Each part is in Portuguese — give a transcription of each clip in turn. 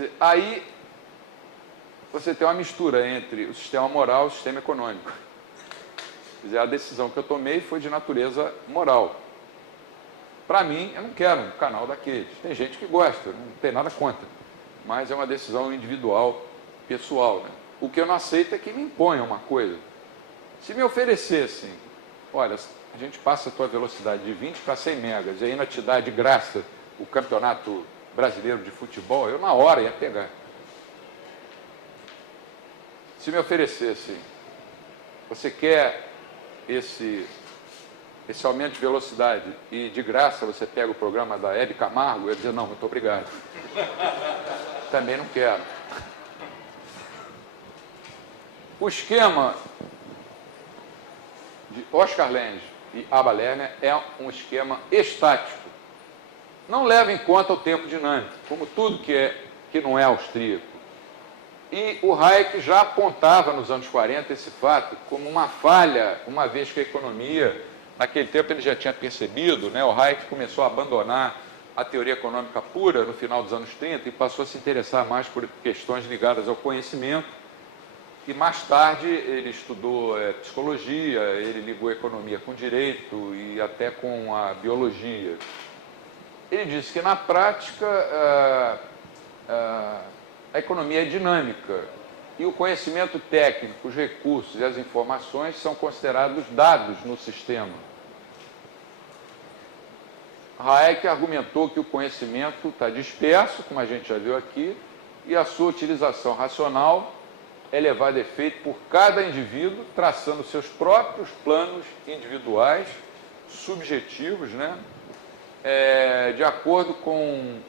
dizer, aí você tem uma mistura entre o sistema moral e o sistema econômico. Quer dizer, a decisão que eu tomei foi de natureza moral. Para mim, eu não quero um canal daqueles. Tem gente que gosta, não tem nada contra. Mas é uma decisão individual, pessoal, né? O que eu não aceito é que me imponham uma coisa. Se me oferecessem, olha, a gente passa a tua velocidade de 20 para 100 megas e ainda te dá de graça o campeonato brasileiro de futebol, eu na hora ia pegar. Se me oferecessem, você quer esse aumento de velocidade e de graça você pega o programa da Hebe Camargo, eu ia dizer, não, muito obrigado. Também não quero. O esquema de Oscar Lange e Abba Lerner é um esquema estático. Não leva em conta o tempo dinâmico, como tudo que não é austríaco. E o Hayek já apontava nos anos 40 esse fato como uma falha, uma vez que a economia, naquele tempo ele já tinha percebido, né? O Hayek começou a abandonar a teoria econômica pura no final dos anos 30 e passou a se interessar mais por questões ligadas ao conhecimento. E mais tarde ele estudou psicologia, ele ligou a economia com direito e até com a biologia. Ele disse que na prática a economia é dinâmica e o conhecimento técnico, os recursos e as informações são considerados dados no sistema. Hayek argumentou que o conhecimento está disperso, como a gente já viu aqui, e a sua utilização racional é levada a efeito por cada indivíduo, traçando seus próprios planos individuais, subjetivos, né? De acordo com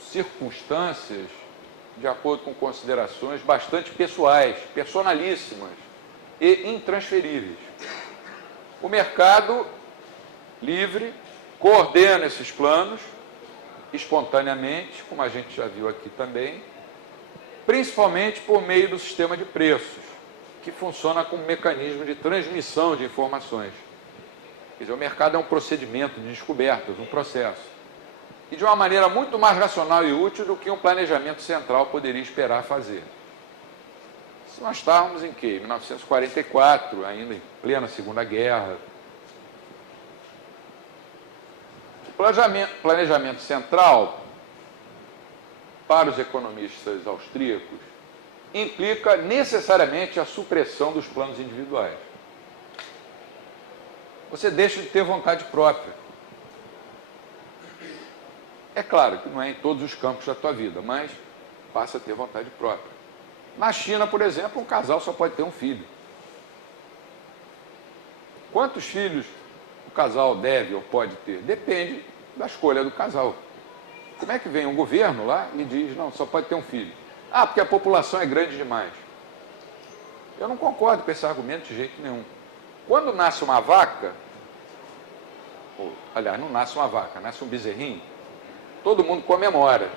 circunstâncias, de acordo com considerações bastante pessoais, personalíssimas e intransferíveis. O mercado livre coordena esses planos espontaneamente, como a gente já viu aqui também, principalmente por meio do sistema de preços, que funciona como mecanismo de transmissão de informações. Quer dizer, o mercado é um procedimento de descobertas, um processo. E de uma maneira muito mais racional e útil do que um planejamento central poderia esperar fazer. Se nós estávamos em quê? 1944, ainda em plena Segunda Guerra. O planejamento central, para os economistas austríacos, implica necessariamente a supressão dos planos individuais. Você deixa de ter vontade própria. É claro que não é em todos os campos da tua vida, mas passa a ter vontade própria. Na China, por exemplo, um casal só pode ter um filho. Quantos filhos o casal deve ou pode ter? Depende da escolha do casal. Como é que vem um governo lá e diz, não, só pode ter um filho? Ah, porque a população é grande demais. Eu não concordo com esse argumento de jeito nenhum. Quando nasce uma vaca, aliás, não nasce uma vaca, nasce um bezerrinho, todo mundo comemora.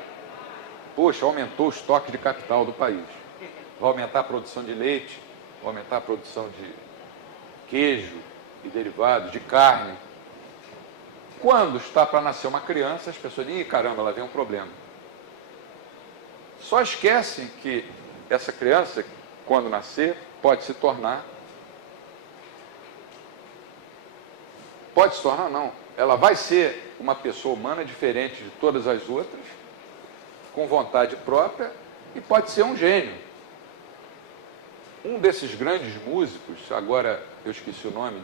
Poxa, aumentou o estoque de capital do país. Vai aumentar a produção de leite, vai aumentar a produção de queijo e derivados, de carne. Quando está para nascer uma criança, as pessoas dizem, ih, caramba, lá vem um problema. Só esquecem que essa criança, quando nascer, pode se tornar não, ela vai ser uma pessoa humana diferente de todas as outras, com vontade própria, e pode ser um gênio. Um desses grandes músicos, agora eu esqueci o nome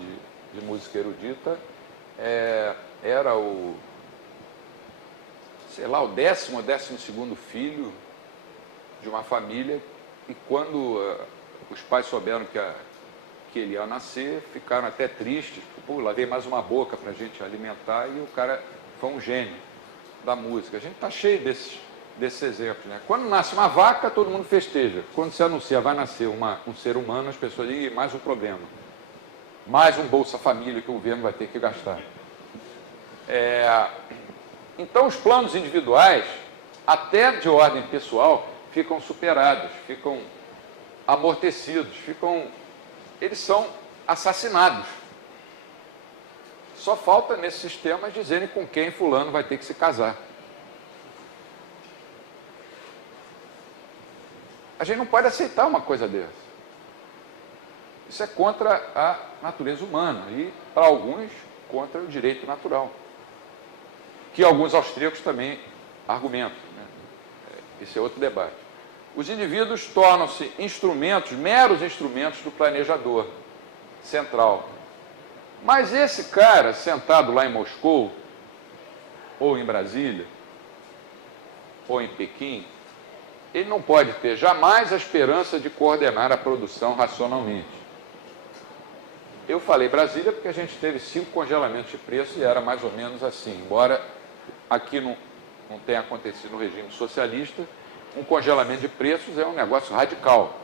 de música erudita, era o 10º ou 12º filho de uma família, e quando os pais souberam que ele ia nascer, ficaram até tristes, pô, lá veio mais uma boca para a gente alimentar, e o cara foi um gênio da música. A gente está cheio desses exemplos, né? Quando nasce uma vaca, todo mundo festeja. Quando se anuncia, vai nascer um ser humano, as pessoas dizem, mais um problema. Mais um Bolsa Família que o governo vai ter que gastar. Então, os planos individuais, até de ordem pessoal, ficam superados, ficam amortecidos, eles são assassinados. Só falta, nesse sistema, dizerem com quem fulano vai ter que se casar. A gente não pode aceitar uma coisa dessa. Isso é contra a natureza humana e, para alguns, contra o direito natural, que alguns austríacos também argumentam, né? Esse é outro debate. Os indivíduos tornam-se instrumentos, meros instrumentos do planejador central. Mas esse cara, sentado lá em Moscou, ou em Brasília, ou em Pequim, ele não pode ter jamais a esperança de coordenar a produção racionalmente. Eu falei Brasília porque a gente teve 5 congelamentos de preço e era mais ou menos assim. Embora aqui não tenha acontecido no regime socialista, um congelamento de preços é um negócio radical.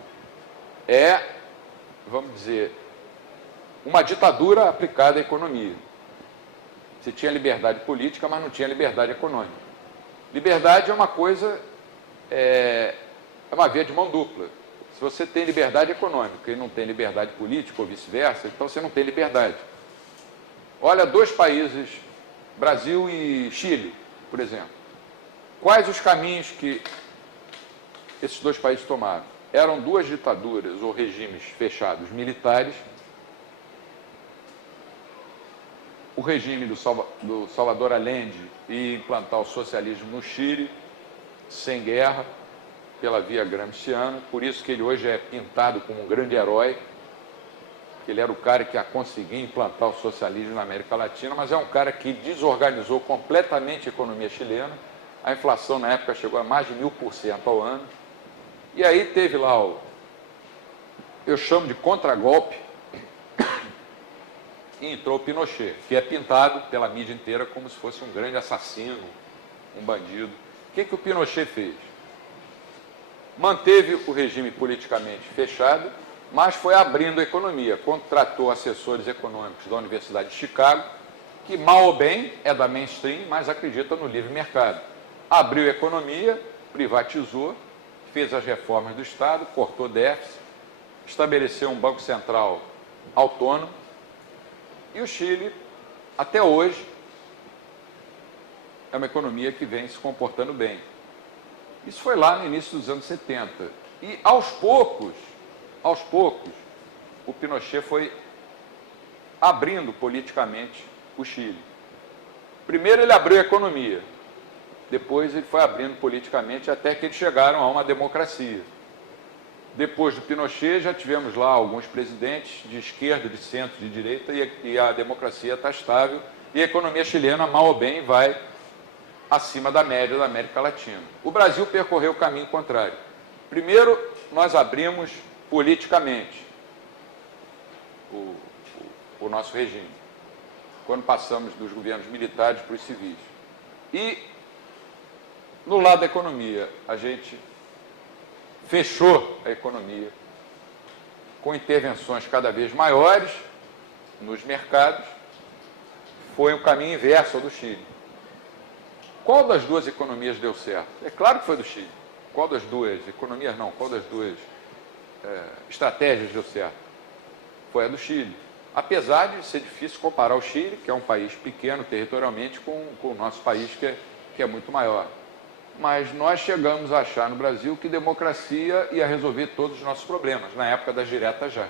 É, vamos dizer, uma ditadura aplicada à economia. Você tinha liberdade política, mas não tinha liberdade econômica. Liberdade é uma coisa, é uma via de mão dupla. Se você tem liberdade econômica e não tem liberdade política ou vice-versa, então você não tem liberdade. Olha, 2 países, Brasil e Chile, por exemplo. Quais os caminhos que esses 2 países tomaram? Eram 2 ditaduras ou regimes fechados militares. O regime do Salvador Allende ia implantar o socialismo no Chile, sem guerra, pela via gramsciana, por isso que ele hoje é pintado como um grande herói, ele era o cara que ia conseguir implantar o socialismo na América Latina, mas é um cara que desorganizou completamente a economia chilena, a inflação na época chegou a mais de 1000% ao ano, e aí teve lá eu chamo de contragolpe, e entrou o Pinochet, que é pintado pela mídia inteira como se fosse um grande assassino, um bandido. O que o Pinochet fez? Manteve o regime politicamente fechado, mas foi abrindo a economia. Contratou assessores econômicos da Universidade de Chicago, que mal ou bem é da mainstream, mas acredita no livre mercado. Abriu a economia, privatizou, fez as reformas do Estado, cortou déficit, estabeleceu um banco central autônomo, e o Chile, até hoje, é uma economia que vem se comportando bem. Isso foi lá no início dos anos 70. E, aos poucos, o Pinochet foi abrindo politicamente o Chile. Primeiro ele abriu a economia, depois ele foi abrindo politicamente até que eles chegaram a uma democracia. Depois do Pinochet, já tivemos lá alguns presidentes de esquerda, de centro, de direita, e a democracia está estável, e a economia chilena, mal ou bem, vai acima da média da América Latina. O Brasil percorreu o caminho contrário. Primeiro, nós abrimos politicamente o nosso regime, quando passamos dos governos militares para os civis. E, no lado da economia, a gente fechou a economia com intervenções cada vez maiores nos mercados. Foi o caminho inverso ao do Chile. Qual das 2 economias deu certo? É claro que foi do Chile. Qual das 2 economias não? Qual das 2 estratégias deu certo? Foi a do Chile. Apesar de ser difícil comparar o Chile, que é um país pequeno territorialmente, com o nosso país, que é muito maior. Mas nós chegamos a achar no Brasil que democracia ia resolver todos os nossos problemas, na época das diretas já,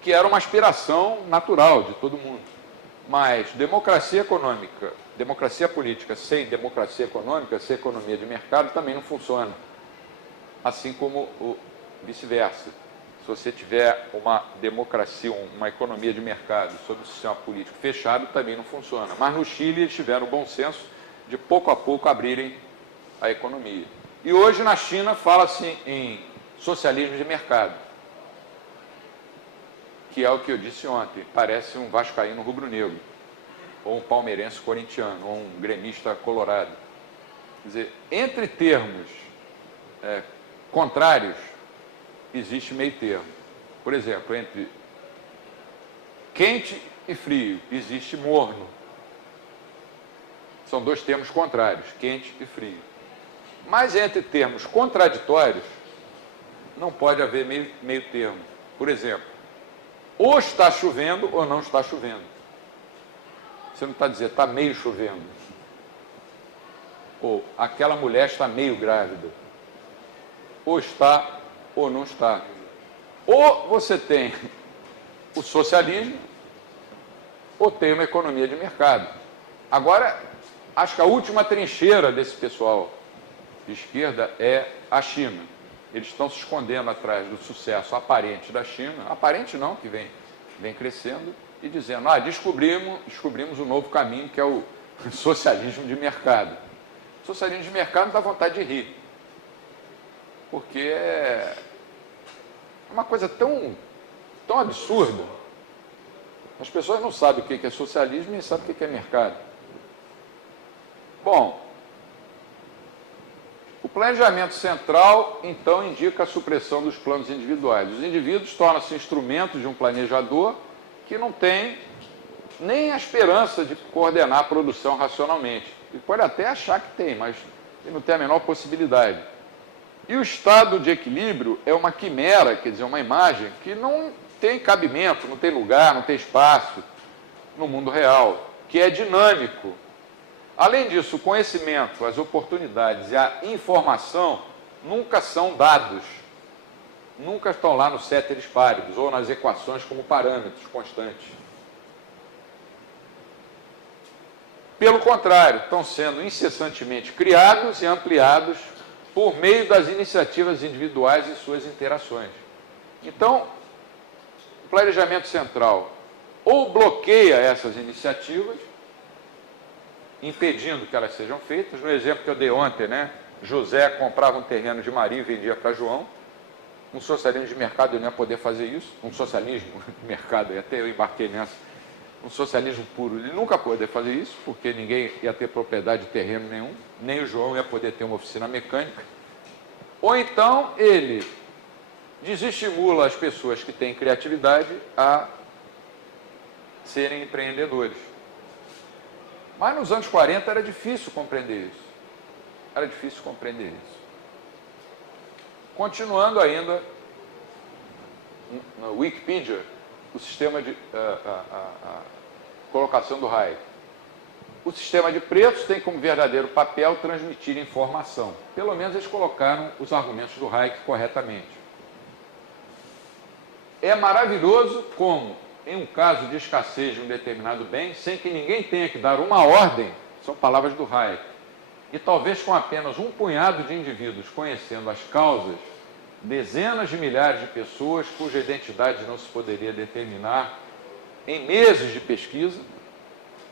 que era uma aspiração natural de todo mundo. Mas democracia econômica, democracia política sem democracia econômica, sem economia de mercado, também não funciona. Assim como o vice-versa. Se você tiver uma democracia, uma economia de mercado sob o sistema político fechado, também não funciona. Mas no Chile eles tiveram o bom senso de pouco a pouco abrirem a economia. E hoje na China fala-se em socialismo de mercado, que é o que eu disse ontem, parece um vascaíno rubro-negro, ou um palmeirense corintiano, ou um gremista colorado. Quer dizer, entre termos contrários, existe meio termo. Por exemplo, entre quente e frio, existe morno. São 2 termos contrários, quente e frio. Mas entre termos contraditórios, não pode haver meio termo. Por exemplo, ou está chovendo ou não está chovendo. Você não está dizendo, está meio chovendo. Ou aquela mulher está meio grávida. Ou está ou não está. Ou você tem o socialismo, ou tem uma economia de mercado. Agora, acho que a última trincheira desse pessoal de esquerda é a China. Eles estão se escondendo atrás do sucesso aparente da China, aparente não, que vem crescendo, e dizendo, descobrimos um novo caminho, que é o socialismo de mercado. O socialismo de mercado dá vontade de rir, porque é uma coisa tão absurda. As pessoas não sabem o que é socialismo e nem sabem o que é mercado. Bom, o planejamento central, então, indica a supressão dos planos individuais. Os indivíduos tornam-se instrumentos de um planejador que não tem nem a esperança de coordenar a produção racionalmente. Ele pode até achar que tem, mas ele não tem a menor possibilidade. E o estado de equilíbrio é uma quimera, quer dizer, uma imagem que não tem cabimento, não tem lugar, não tem espaço no mundo real, que é dinâmico. Além disso, o conhecimento, as oportunidades e a informação nunca são dados, nunca estão lá nos ceteris paribus ou nas equações como parâmetros constantes. Pelo contrário, estão sendo incessantemente criados e ampliados por meio das iniciativas individuais e suas interações. Então, o planejamento central ou bloqueia essas iniciativas, impedindo que elas sejam feitas. No exemplo que eu dei ontem, José comprava um terreno de Maria e vendia para João. Um socialismo de mercado ele não ia poder fazer isso. Um socialismo de mercado, até eu embarquei nessa. Um socialismo puro, ele nunca ia poder fazer isso, porque ninguém ia ter propriedade de terreno nenhum, nem o João ia poder ter uma oficina mecânica. Ou então ele desestimula as pessoas que têm criatividade a serem empreendedores. Mas nos anos 40 era difícil compreender isso. Era difícil compreender isso. Continuando ainda, na Wikipedia, o sistema de colocação do Hayek. O sistema de preços tem como verdadeiro papel transmitir informação. Pelo menos eles colocaram os argumentos do Hayek corretamente. É maravilhoso como, em um caso de escassez de um determinado bem, sem que ninguém tenha que dar uma ordem, são palavras do Hayek, e talvez com apenas um punhado de indivíduos conhecendo as causas, dezenas de milhares de pessoas cuja identidade não se poderia determinar em meses de pesquisa,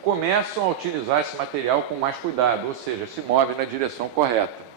começam a utilizar esse material com mais cuidado, ou seja, se movem na direção correta.